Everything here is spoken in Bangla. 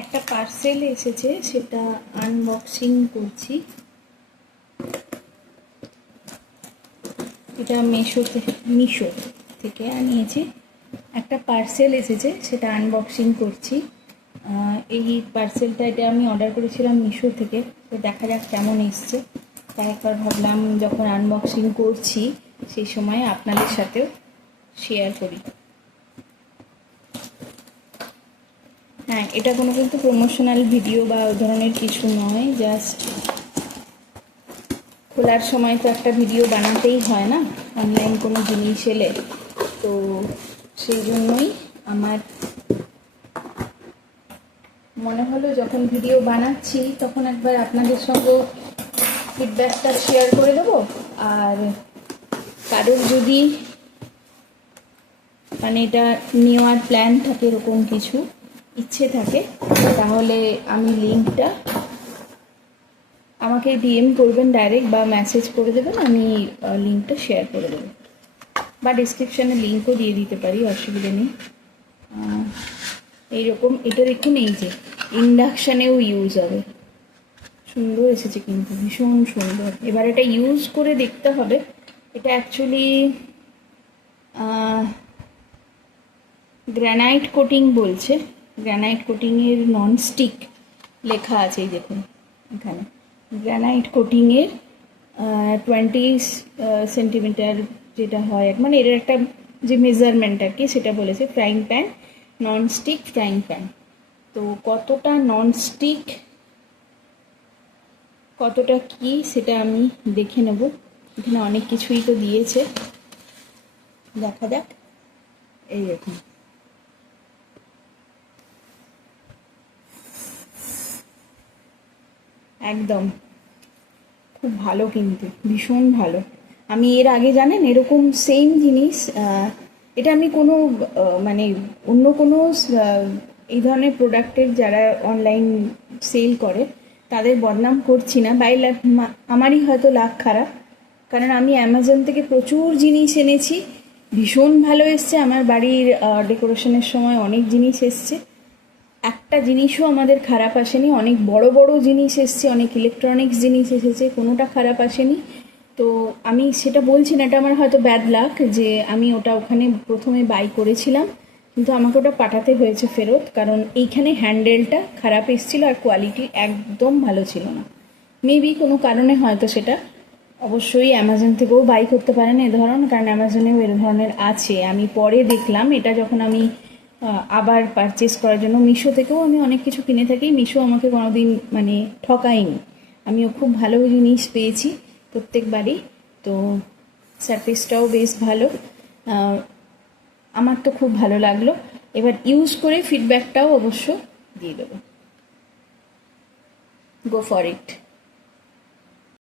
একটা পার্সেল এসেছে, সেটা আনবক্সিং করছি। এটা মিশো থেকে আনিয়েছি। একটা পার্সেল এসেছে, সেটা আনবক্সিং করছি। এই পার্সেলটা এটা আমি অর্ডার করেছিলাম মিশো থেকে। তো দেখা যাক কেমন এসছে। তাই একবার ভাবলাম যখন আনবক্সিং করছি সেই সময় আপনাদের সাথেও শেয়ার করি। হ্যাঁ, এটা কোনো কিন্তু প্রমোশনাল ভিডিও বা ওই ধরনের কিছু নয়, জাস্ট খোলার সময় তো একটা ভিডিও বানাতেই হয় না অনলাইন কোনো জিনিস এলে। তো সেই জন্যই আমার মনে হলো যখন ভিডিও বানাচ্ছি তখন একবার আপনাদের সঙ্গে ফিডব্যাকটা শেয়ার করে দেবো। আর কারোর যদি মানে এটা নেওয়ার প্ল্যান থাকে, এরকম কিছু ইচ্ছে থাকে, তাহলে আমি লিঙ্কটা আমাকে ডিএম করবেন ডাইরেক্ট বা মেসেজ করে দেবেন, আমি লিঙ্কটা শেয়ার করে দেবো বা ডিসক্রিপশানে লিঙ্কও দিয়ে দিতে পারি, অসুবিধা নেই। এইরকম এটা দেখুন, এই যে ইন্ডাকশানেও ইউজ হবে। সুন্দর এসেছে কিন্তু, ভীষণ সুন্দর। এবার এটা ইউজ করে দেখতে হবে। এটা অ্যাকচুয়ালি গ্রানাইট কোটিং বলছে, গ্রানাইট কোটিংয়ের ননস্টিক লেখা আছে, এই দেখুন এখানে গ্রানাইট কোটিংয়ের 20 সেন্টিমিটার যেটা হয়, মানে এর একটা যে মেজারমেন্ট আর কি সেটা বলেছে। Frying pan, nonstick frying pan. তো কতটা ননস্টিক কতটা কি সেটা আমি দেখে নেব। এখানে অনেক কিছুই তো দিয়েছে, দেখা যাক। এই দেখুন, একদম খুব ভালো, কিন্তু ভীষণ ভালো। আমি এর আগে জানেন এরকম সেম জিনিস, এটা আমি কোনো মানে অন্য কোনো এই ধরনের প্রোডাক্টের যারা অনলাইন সেল করে তাদের বদনাম করছি না, আমারই হয়তো লাক খারাপ, কারণ আমি অ্যামাজন থেকে প্রচুর জিনিস এনেছি, ভীষণ ভালো এসছে। আমার বাড়ির ডেকোরেশনের সময় অনেক জিনিস এসছে, একটা জিনিসও আমাদের খারাপ আসেনি। অনেক বড় বড় জিনিস এসছে, অনেক ইলেকট্রনিক্স জিনিস এসেছে, কোনোটা খারাপ আসেনি। তো আমি সেটা বলছি না, এটা আমার হয়তো ব্যাড লাক যে আমি ওটা ওখানে প্রথমে বাই করেছিলাম, কিন্তু আমাকে ওটা পাঠাতে হয়েছে ফেরত, কারণ এইখানে হ্যান্ডেলটা খারাপ এসেছিলো আর কোয়ালিটি একদম ভালো ছিল না। মেবি কোনো কারণে হয়তো সেটা, অবশ্যই অ্যামাজন থেকেও বাই করতে পারেন এ ধরনের, কারণ অ্যামাজনেও এর ধরনের আছে। আমি পরে দেখলাম, এটা যখন আমি আবার পারচেস করার জন্য মিশো থেকেও আমি অনেক কিছু কিনে থাকি, মিশো আমাকে কোনোদিন মানে ঠকায়নি, আমিও খুব ভালো জিনিস পেয়েছি প্রত্যেকবারই। তো সার্ভিসটাও বেশ ভালো, আমার তো খুব ভালো লাগলো। এবার ইউজ করে ফিডব্যাকটাও অবশ্য দিয়ে দেবো। Go for it.